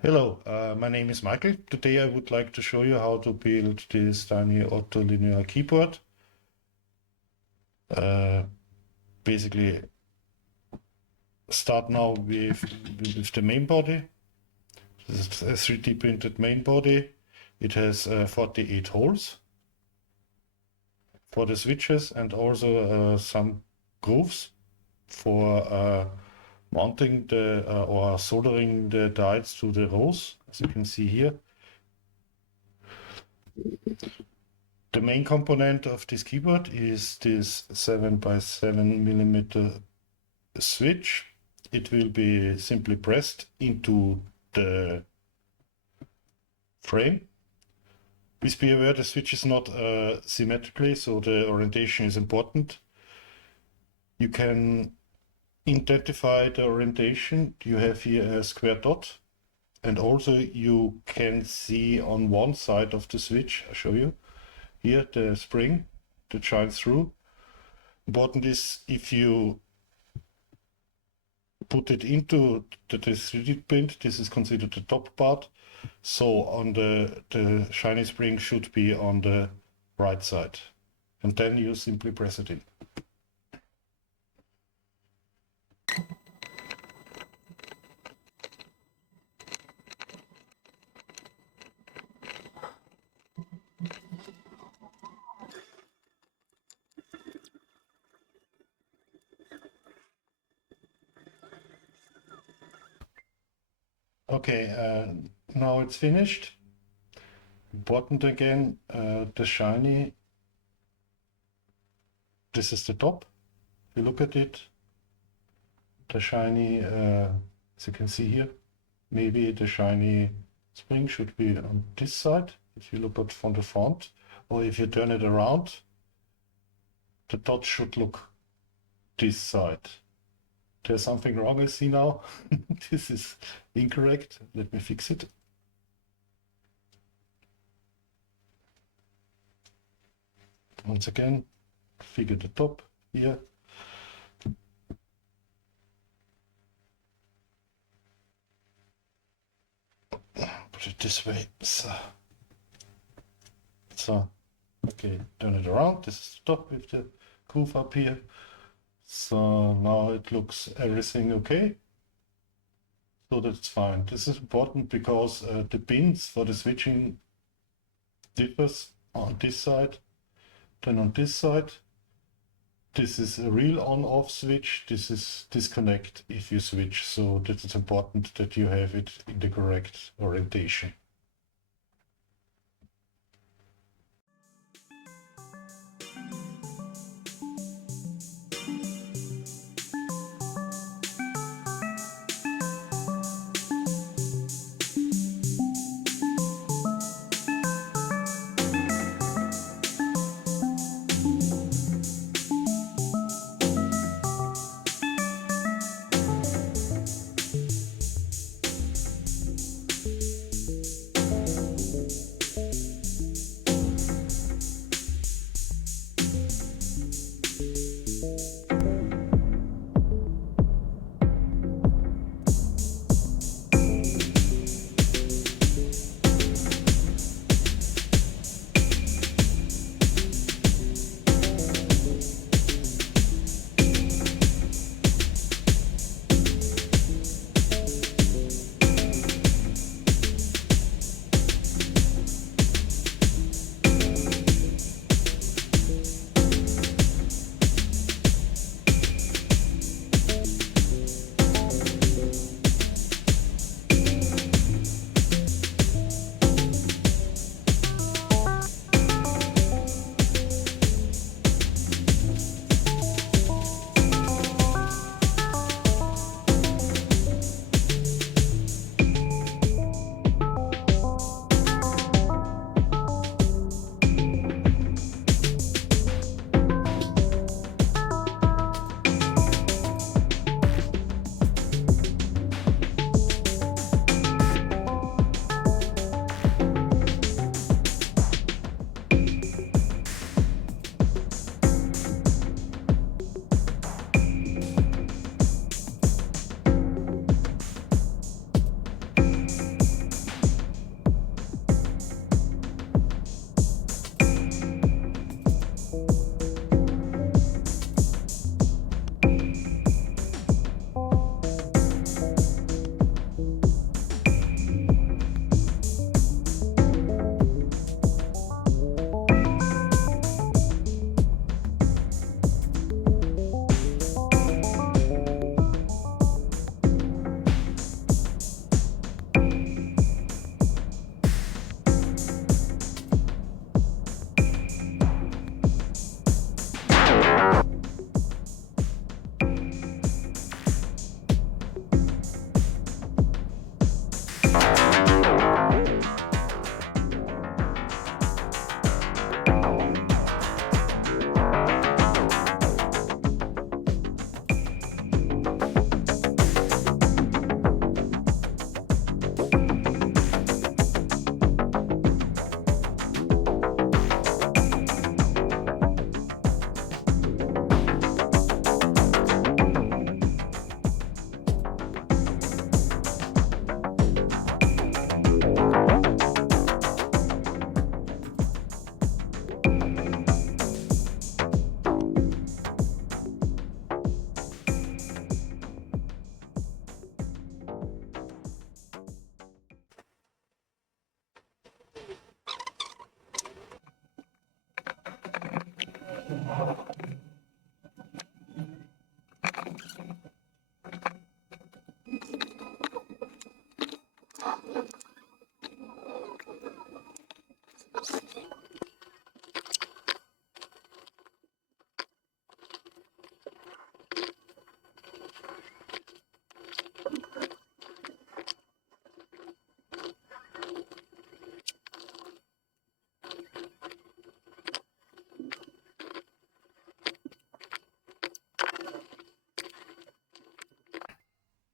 Hello, my name is Michael. Today I would like to show you how to build this tiny autolinear keyboard. Uh, Basically, start now with the main body. This is a 3D printed main body. It has 48 holes for the switches and also some grooves for mounting the or soldering the diodes to the rows, as you can see here. The main component of this keyboard is this 7x7 mm switch. It will be simply pressed into the frame. Please be aware the switch is not symmetrically, so the orientation is important. You can identify the orientation. You have here a square dot, and also you can see on one side of the switch, I'll show you, here the spring that shines through. Important is if you put it into the 3D print, this is considered the top part. So on the shiny spring should be on the right side. And then you simply press it in. Okay, now it's finished. Important again, the shiny, this is the top. If you look at it, the shiny, as you can see here, maybe the shiny spring should be on this side, if you look at from the front, or if you turn it around, the dot should look this side. There's something wrong, I see now. This is incorrect. Let me fix it. Once again, figure the top here. Put it this way. So, okay, turn it around. This is the top with the groove up here. So now it looks everything okay. So that's fine. This is important because the pins for the switching differs on this side than on this side. This is a real on-off switch. This is disconnect if you switch. So that is important that you have it in the correct orientation.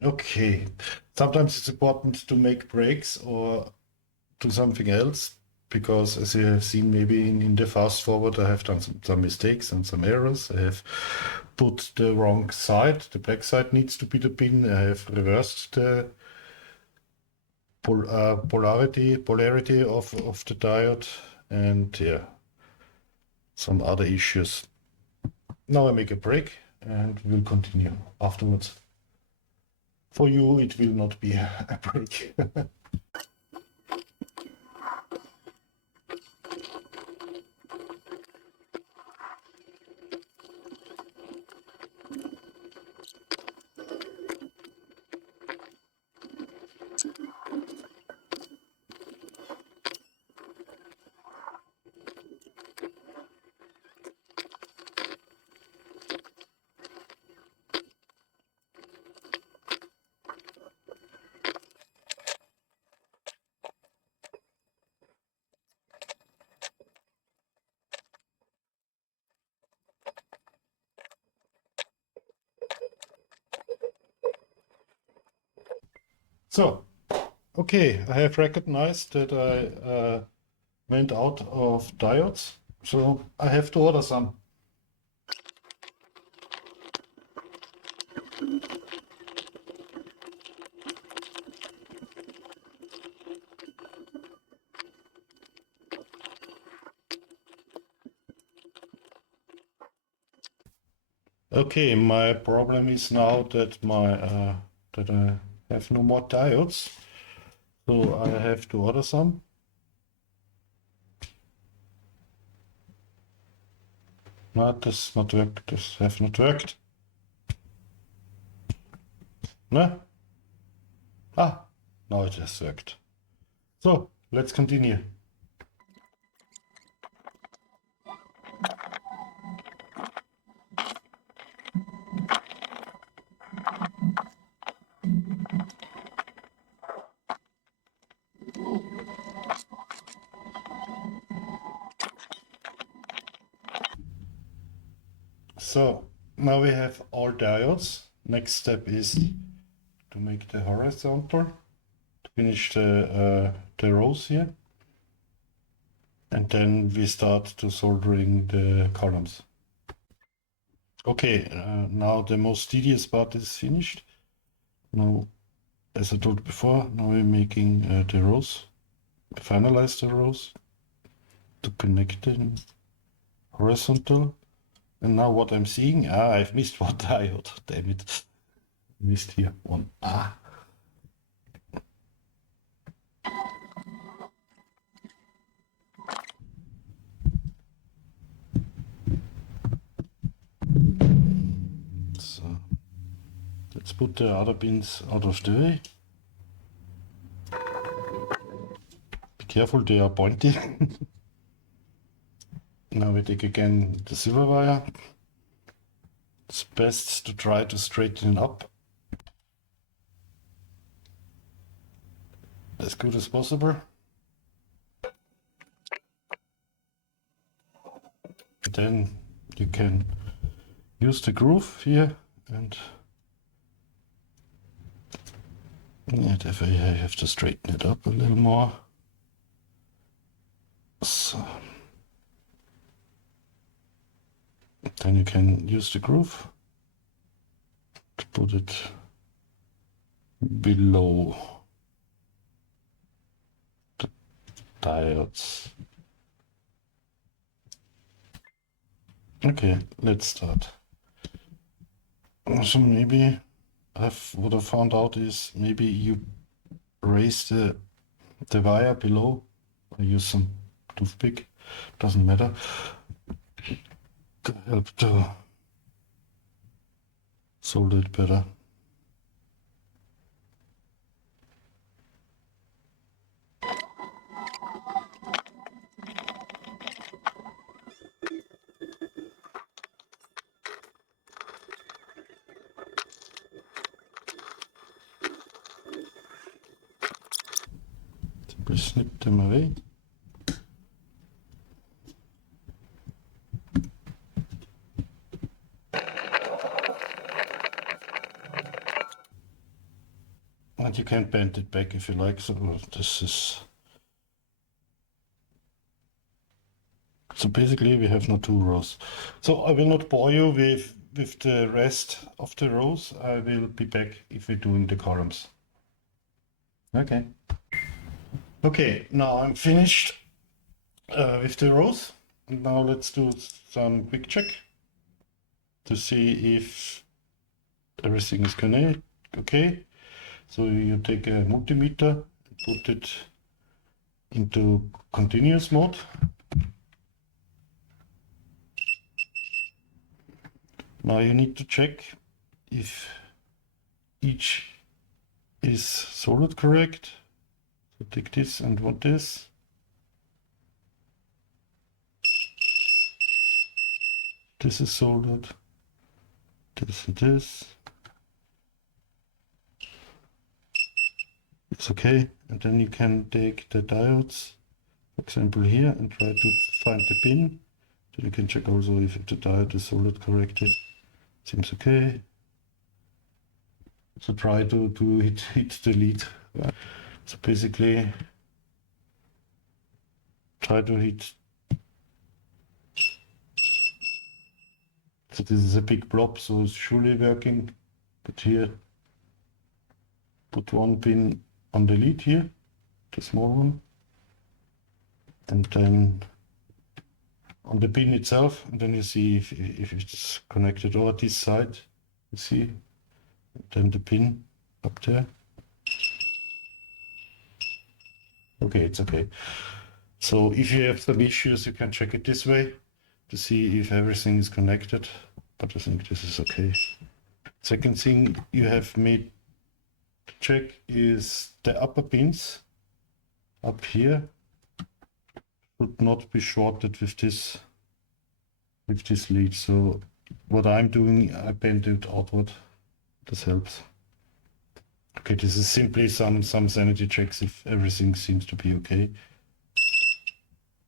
Okay, sometimes it's important to make breaks or do something else because, as you have seen, maybe in the fast forward, I have done some mistakes and some errors. I have put the wrong side, the black side needs to be the pin. I have reversed the polarity of the diode, and yeah, some other issues. Now I make a break and we'll continue afterwards. For you, it will not be a break. So, okay, I have recognized that I went out of diodes, so I have to order some. Okay, my problem is now that that I have no more diodes, so I have to order some. No, this not worked. This have not worked. No? Ah, now it has worked. So let's continue. So now we have all diodes. Next step is to make the horizontal, to finish the rows here. And then we start to soldering the columns. Okay, now the most tedious part is finished. Now, as I told before, now we're making the rows, finalize the rows to connect them horizontal. And now what I'm seeing, I've missed one diode, damn it. Missed here one. So let's put the other pins out of the way. Be careful, they are pointy. Now we take again the silver wire. It's best to try to straighten it up as good as possible. Then you can use the groove here and if I have to straighten it up a little more. So then you can use the groove to put it below the diodes. Okay, let's start. So maybe what I found out is maybe you raise the wire below. I use some toothpick, doesn't matter. help to solder it better. Simply snip them away. And you can bend it back if you like. So this is. So basically we have now 2 rows. So I will not bore you with the rest of the rows. I will be back if we're doing the columns. Okay. Okay, now I'm finished with the rows. Now let's do some quick check to see if everything is okay. So you take a multimeter, put it into continuous mode. Now you need to check if each is soldered correct. So take this and want this. This is soldered. This and this. It's okay. And then you can take the diodes, for example here, and try to find the pin. Then you can check also if the diode is soldered correctly. Seems okay. So try to hit the lead. So basically try to hit. So this is a big blob, so it's surely working. But here, put one pin on the lead here, the small one, and then on the pin itself, and then you see if it's connected over this side, you see, and then the pin up there. Okay, it's okay. So if you have some issues, you can check it this way to see if everything is connected, but I think this is okay. Second thing you have made to check is the upper pins up here should not be shorted with this lead. So what I'm doing, I bend it outward. This helps. Okay, this is simply some sanity checks if everything seems to be okay.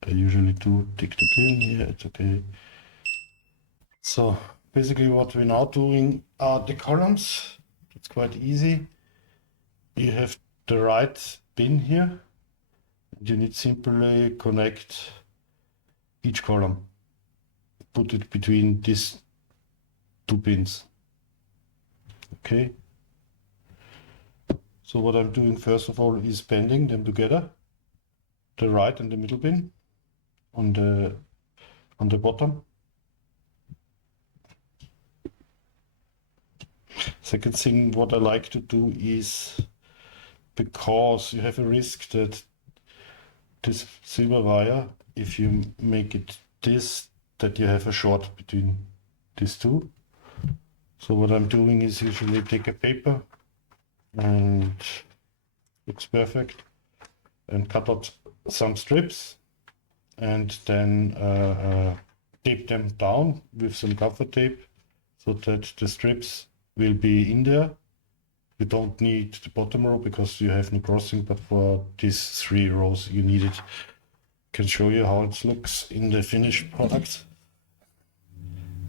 I usually do take the pin here, it's okay. So basically what we're now doing are the columns. It's quite easy. You have the right pin here. You need simply connect each column. Put it between these 2 pins. Okay. So what I'm doing first of all is bending them together. The right and the middle pin on the bottom. Second thing what I like to do is, because you have a risk that this silver wire, if you make it this, that you have a short between these 2. So what I'm doing is usually take a paper, and looks perfect, and cut out some strips, and then tape them down with some gaffer tape so that the strips will be in there. You don't need the bottom row because you have no crossing, but for these 3 rows you need it. I can show you how it looks in the finished product.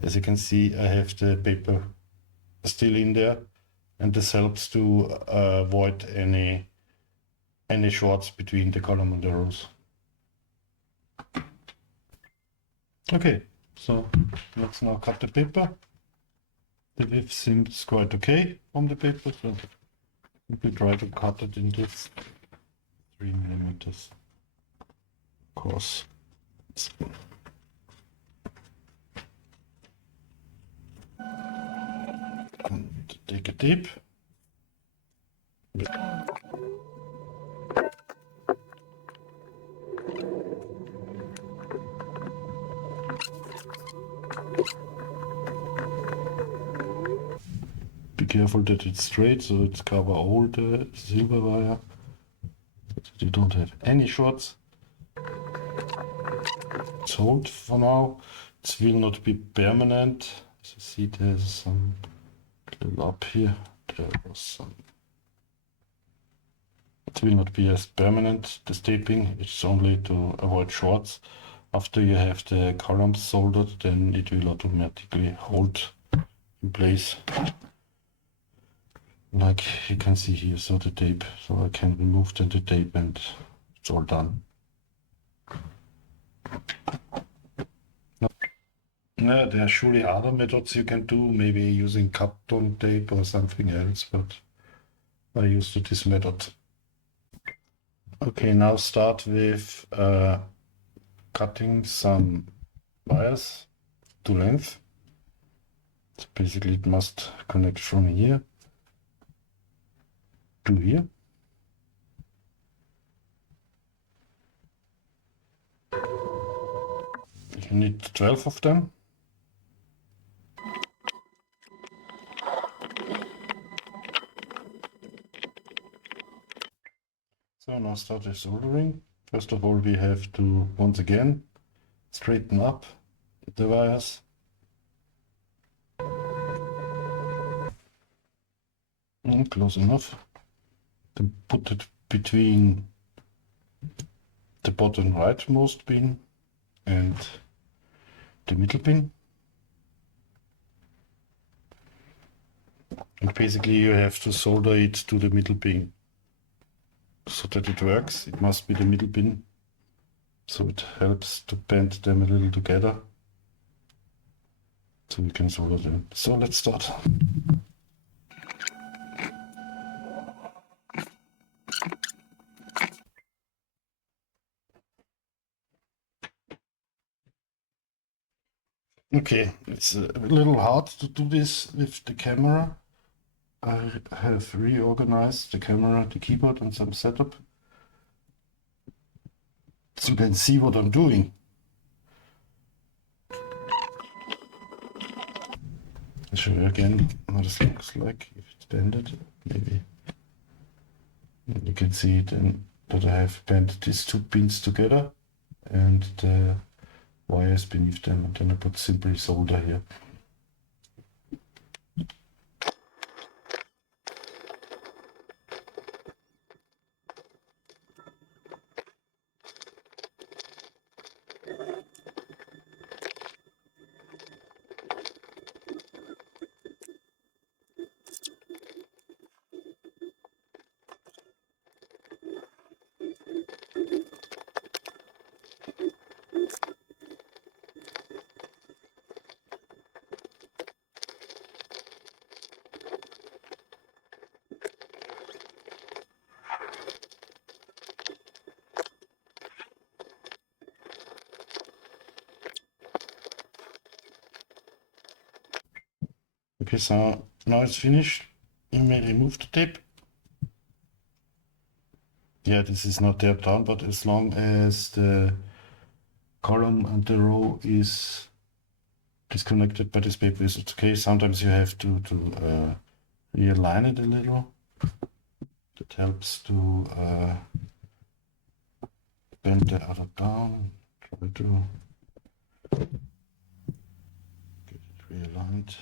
As you can see, I have the paper still in there, and this helps to avoid any shorts between the column and the rows. Okay, so let's now cut the paper. The width seems quite okay on the paper, so we try to cut it in this 3 millimeters. Of course. And take a tape. careful that it's straight, so it's cover all the silver wire, so you don't have any shorts. It's hold for now. It will not be permanent. As you see, there's some little up here. There was some. It will not be as permanent, the taping. It's only to avoid shorts. After you have the columns soldered, then it will automatically hold in place. Like you can see here, so the tape. So I can remove then the tape and it's all done. Yeah, there are surely other methods you can do, maybe using Kapton tape or something else, but I used this method. Okay, now start with cutting some wires to length. So basically it must connect from here to here. You need 12 of them. So now start with soldering. First of all, we have to once again straighten up the wires. Close enough. Then put it between the bottom rightmost pin and the middle pin. And basically you have to solder it to the middle pin so that it works. It must be the middle pin, so it helps to bend them a little together so we can solder them. So let's start. Okay, it's a little hard to do this with the camera. I have reorganized the camera, the keyboard and some setup so you can see what I'm doing. I'll show you again what it looks like if it's bended, maybe. And you can see then that I have bent these two pins together and the wires beneath them, and then I put simply solder here. Okay, so now it's finished. You may remove the tape. Yeah, this is not taped down, but as long as the column and the row is disconnected by this paper, it's okay. Sometimes you have to realign it a little. That helps to bend the other down. Try to get it realigned.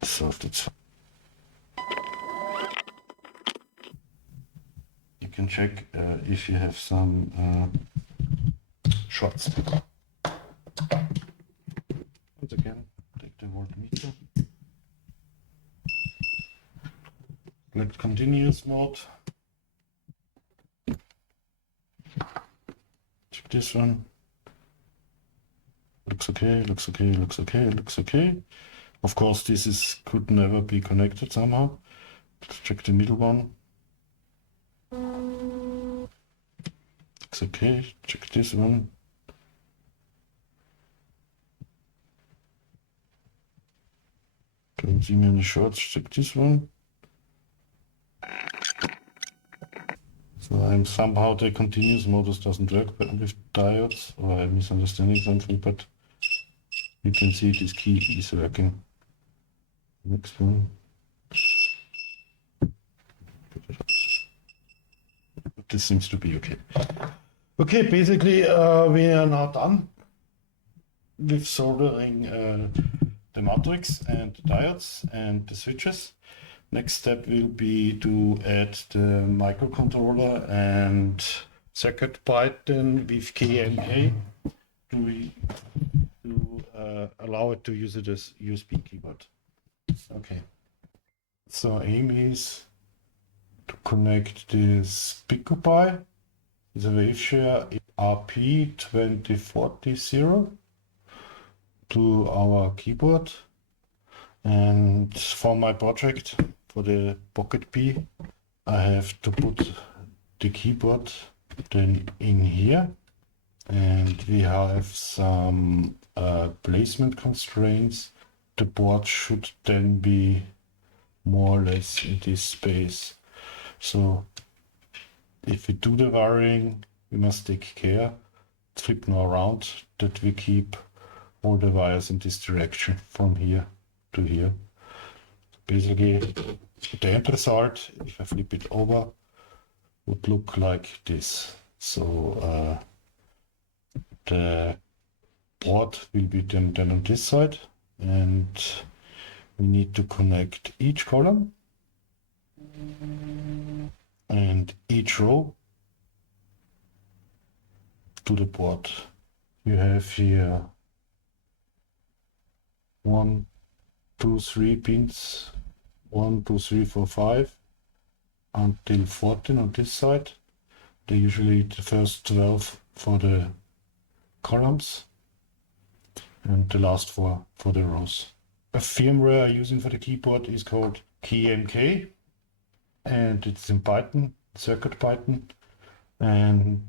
So that's. You can check if you have some shorts. Once again, take the voltmeter. Select continuous mode. Check this one. Looks okay, looks okay, looks okay, looks okay. Of course, this could never be connected somehow. Let's check the middle one. Looks okay. Check this one. Don't see many shorts. Check this one. So I'm somehow the continuous modus doesn't work with diodes, or I'm misunderstanding something, but You can see this key is working. Next one. This seems to be okay. Okay, basically we are now done with soldering the matrix and the diodes and the switches. Next step will be to add the microcontroller and circuit python with KMA to allow it to use it as USB keyboard. Okay. So aim is to connect this PicoPi, the wave share RP2040 to our keyboard. And for my project, for the Pocket P, I have to put the keyboard then in here. And we have some placement constraints. The board should then be more or less in this space. So if we do the wiring, we must take care, flip now around, that we keep all the wires in this direction from here to here. Basically, the end result, if I flip it over, would look like this. So the board will be then on this side, and we need to connect each column and each row to the board. You have here 1, 2, 3 pins, 1, 2, 3, 4, 5 until 14 on this side. They usually the first 12 for the columns and the last 4 for the rows. A firmware I'm using for the keyboard is called KMK, and it's in Python, circuit Python, and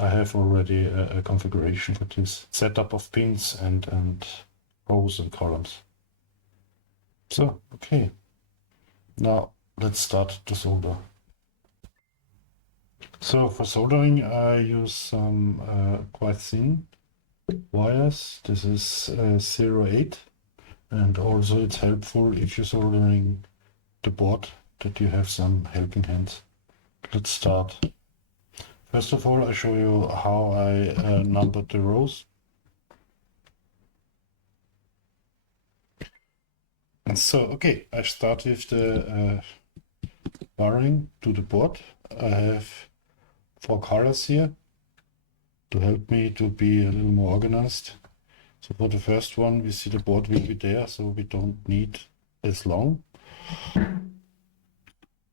I have already a configuration for this setup of pins and rows and columns. So, okay, now let's start to solder. So for soldering, I use some quite thin wires. This is 0.8, and also it's helpful if you're soldering the board that you have some helping hands. Let's start. First of all, I show you how I numbered the rows. And so, okay, I start with the wiring to the board. I have 4 colors here to help me to be a little more organized. So for the first one, we see the board will be there, so we don't need as long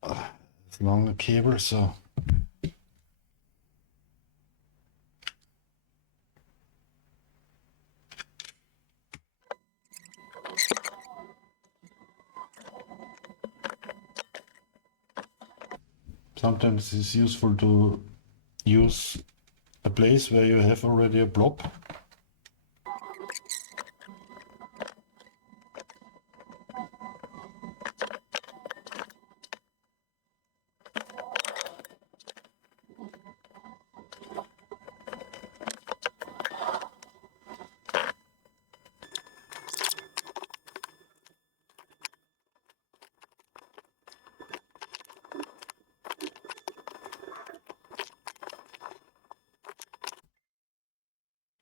a cable. So sometimes it's useful to use a place where you have already a block.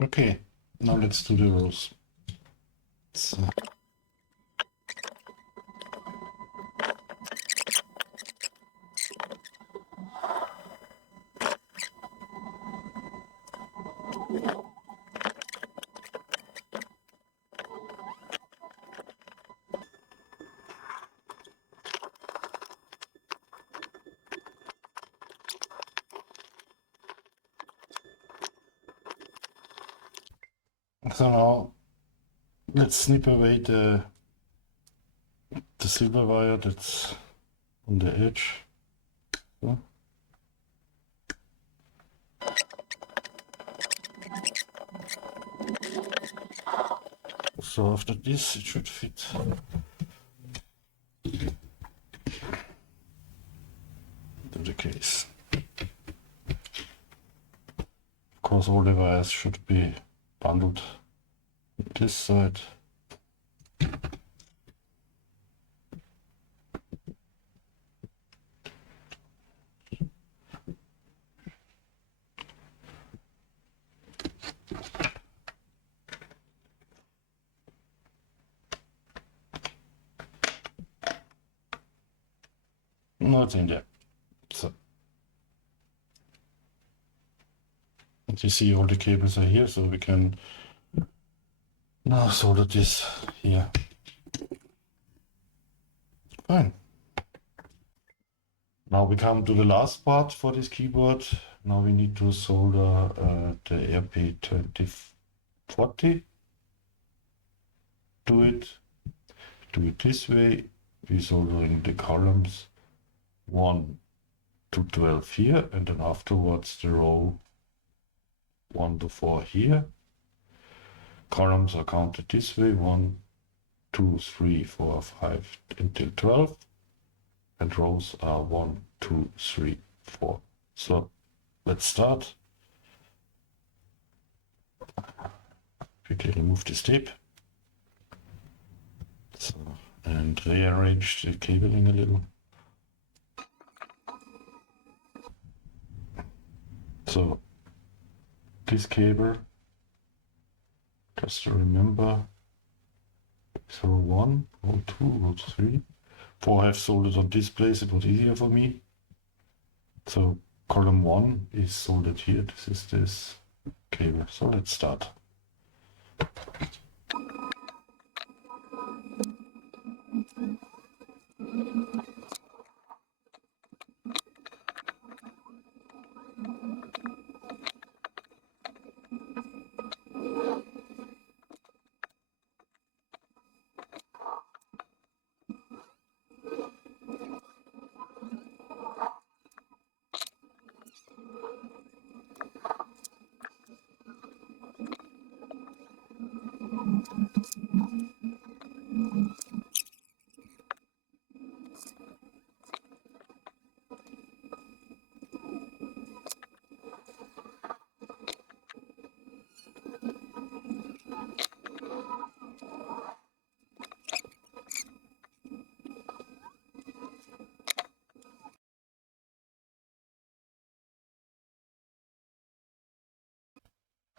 Okay, now let's do the rows. So. So now let's snip away the silver wire that's on the edge. So. So after this, it should fit. To the case. Of course, all the wires should be bundled This side. Not in there. So, and you see all the cables are here, so we can now solder this here. Fine. Now we come to the last part for this keyboard. Now we need to solder the RP2040. Do it this way. We soldering the columns 1 to 12 here, and then afterwards the row 1 to 4 here. Columns are counted this way: 1, 2, 3, 4, 5 until 12. And rows are 1, 2, 3, 4. So let's start. Quickly remove this tape. So, and rearrange the cabling a little. So this cable, just to remember, so 1, row 2, row 3. 4 I have soldered on this place, it was easier for me. So column 1 is soldered here. This is this cable. So let's start.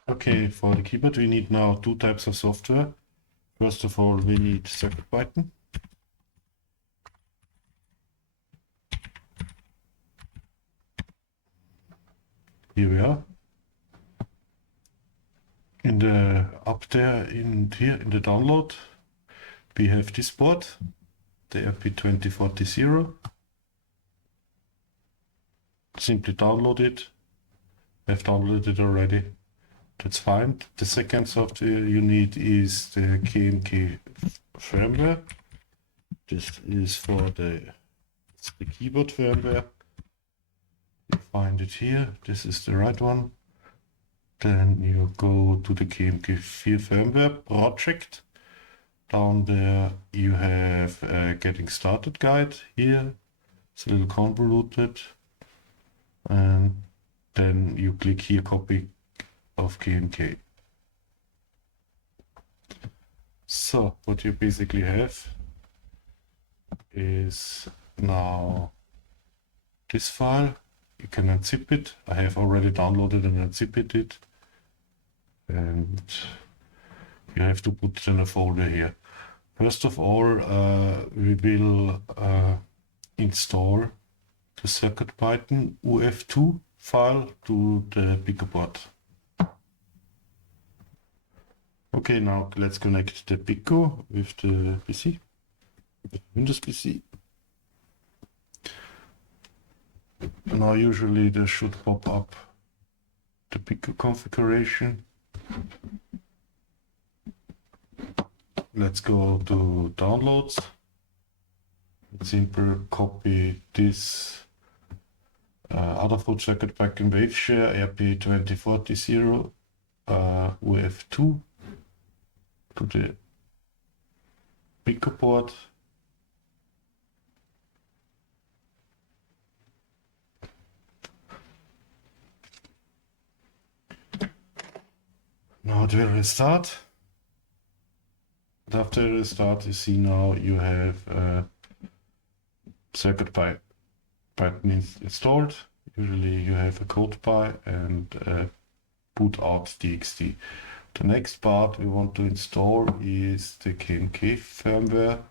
Okay, for the keyboard we need now 2 types of software. First of all, we need CircuitPython. Here we are. In the up there in here in the download, we have this board, the RP2040. Simply download it. I've downloaded it already. That's fine. The second software you need is the KMK firmware. This is for the keyboard firmware. You find it here. This is the right one. Then you go to the KMK firmware project. Down there you have a getting started guide here. It's a little convoluted. And then you click here, copy of KMK. So what you basically have is now this file. You can unzip it. I have already downloaded and unzipped it. And you have to put it in a folder here. First of all, we will install the CircuitPython UF2 file to the bigger board. Okay, now let's connect the Pico with the PC, the Windows PC. Now usually there should pop up the Pico configuration. Let's go to downloads. Simple copy this Adafruit CircuitPython WaveShare RP2040 UF2 to the Pico board. Now it will restart. And after the start, you see now you have circuit by means installed. Usually you have a code by and boot out txt. The next part we want to install is the KMK firmware.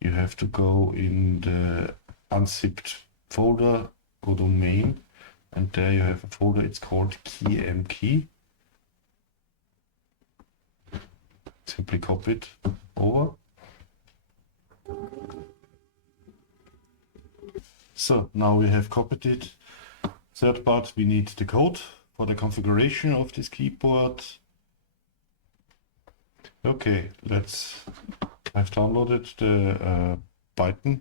You have to go in the unzipped folder, go to main, and there you have a folder, it's called KMK. Simply copy it over. So now we have copied it. Third part, we need the code for the configuration of this keyboard. Okay, I've downloaded the Python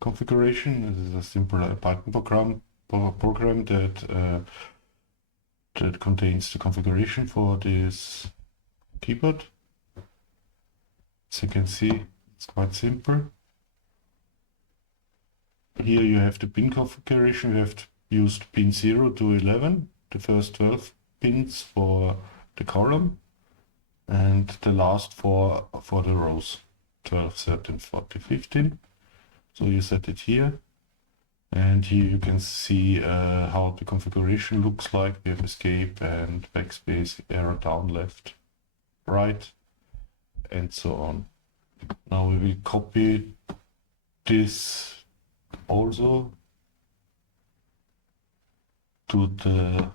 configuration. This is a simple Python program that contains the configuration for this keyboard. As you can see, it's quite simple. Here you have the pin configuration. We have used pin 0 to 11, the first 12 pins for the column, and the last four for the rows, 12, 13, 14, 15. So you set it here, and here you can see how the configuration looks like. We have escape and backspace, arrow down, left, right, and so on. Now we will copy this also to the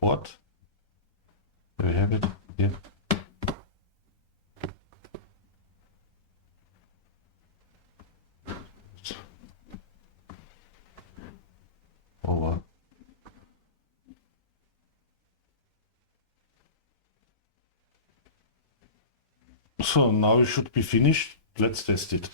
board. There we have it here. Over. So now it should be finished. Let's test it.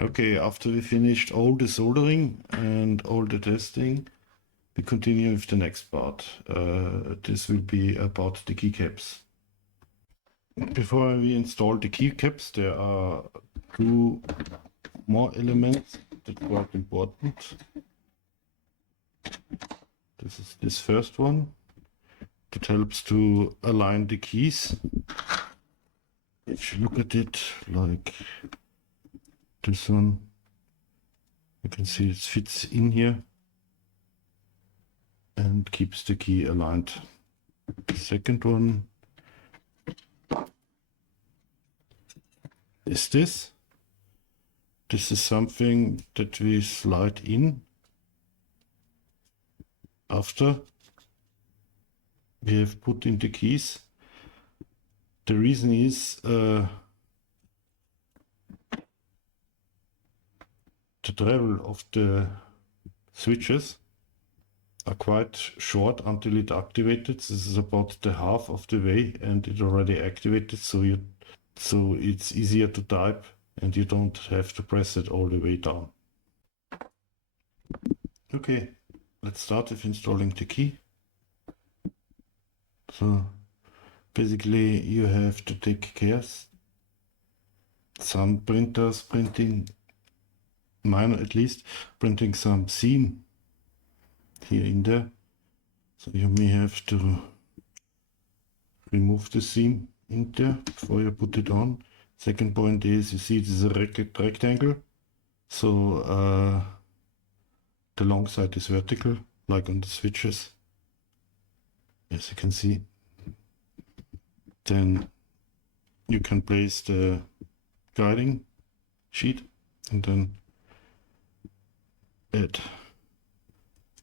Okay, after we finished all the soldering and all the testing, we continue with the next part. This will be about the keycaps. Before we install the keycaps, there are two more elements that are quite important. This is this first one that helps to align the keys. If you look at it like this one, you can see it fits in here and keeps the key aligned. The second one is this. This is something that we slide in after we have put in the keys. The reason is the travel of the switches are quite short until it activated. This is about the half of the way and it already activated, so it's easier to type and you don't have to press it all the way down. Okay, let's start with installing the key. So basically you have to take care. Some printers printing, mine at least, printing some seam here in there. So you may have to remove the seam in there before you put it on. Second point is, you see this is a rectangle. So the long side is vertical, like on the switches, as you can see. Then you can place the guiding sheet and then add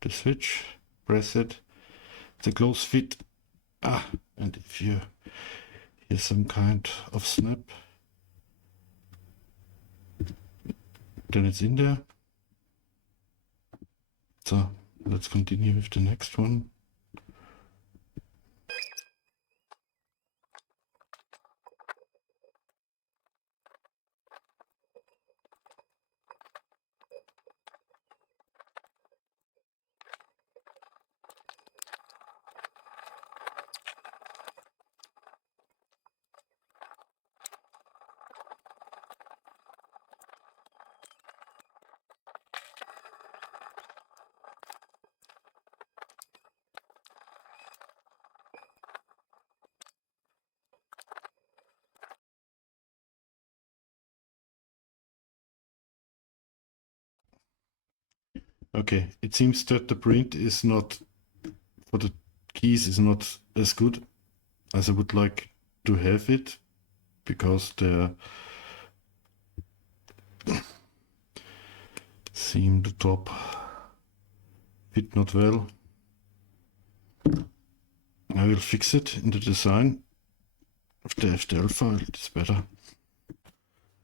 the switch, press it, it's a close fit. And if you hear some kind of snap, then it's in there. So let's continue with the next one. Okay, it seems that the print is not, for the keys is not as good as I would like to have it, because the seam, the top, fit not well. I will fix it in the design of the FTL file, it's better.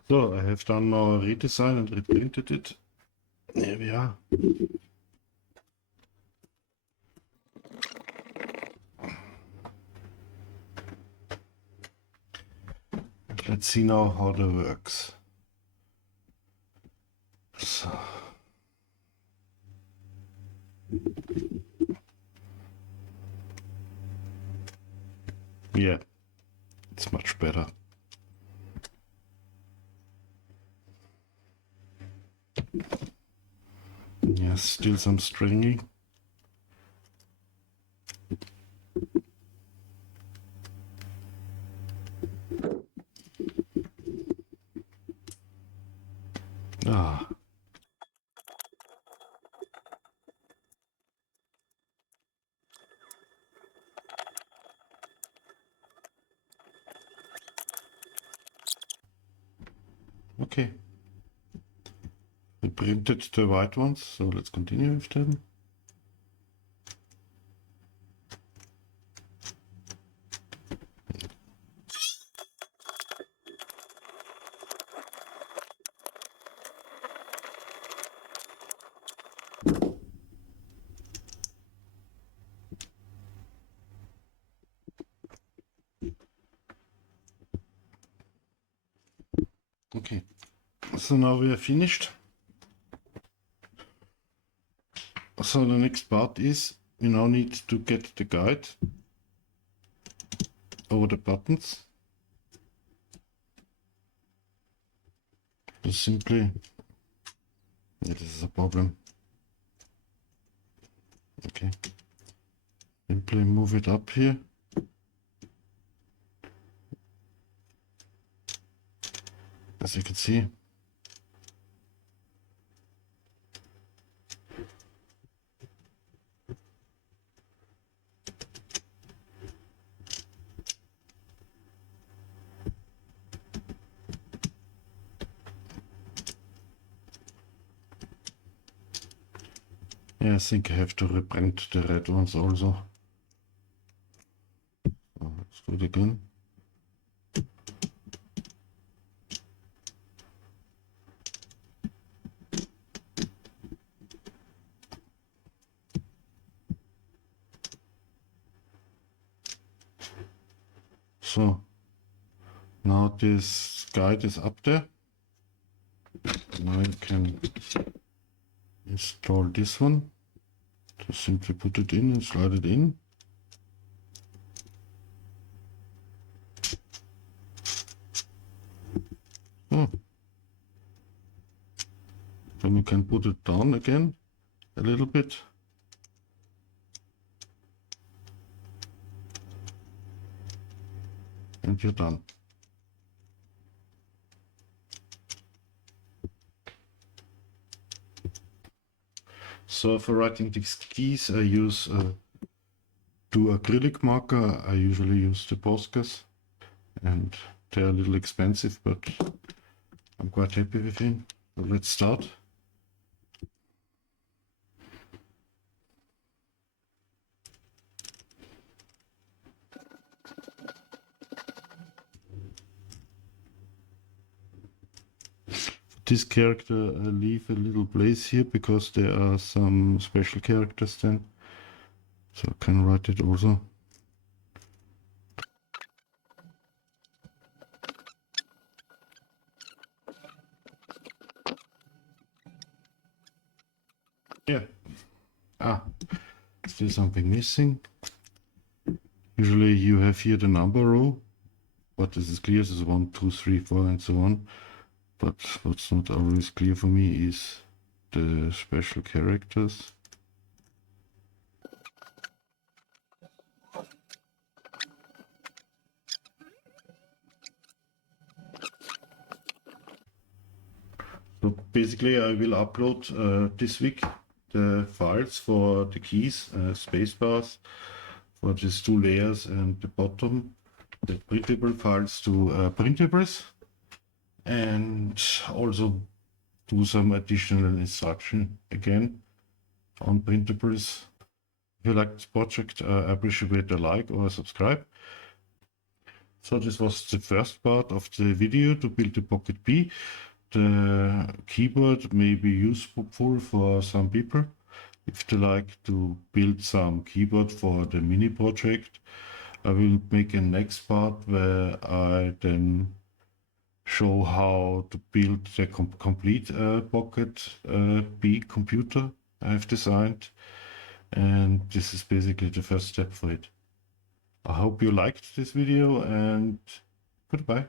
So I have done now a redesign and reprinted it. There we are. Let's see now how that works. So. Yeah, it's much better. Yes, still some stringing. Okay. We printed the white ones, so let's continue with them. Okay, So now we are finished. So the next part is we now need to get the guide over the buttons. Just simply, yeah, this is a problem. Okay, simply move it up here. As you can see, yeah, I think I have to reprint the red ones also. So let's do it again. So now this guide is up there. Now you can install this one. Just simply put it in and slide it in. Oh. Then you can put it down again a little bit. And you're done. So for writing these keys, I use two acrylic marker. I usually use the Poscas, and they're a little expensive, but I'm quite happy with them. So let's start. This character I leave a little place here because there are some special characters then, so I can write it also. Yeah. Still something missing. Usually you have here the number row, but this is clear. This is 1, 2, 3, 4, and so on. But what's not always clear for me is the special characters. So basically I will upload this week the files for the keys, spacebars, for these two layers and the bottom, the printable files to printables, and also do some additional instruction again on printables. If you like this project, I appreciate a like or a subscribe. So this was the first part of the video to build the Pocket P. The keyboard may be useful for some people if they like to build some keyboard for the mini project. I will make a next part where I then show how to build the complete Pocket P computer I have designed, and this is basically the first step for it. I hope you liked this video, and goodbye.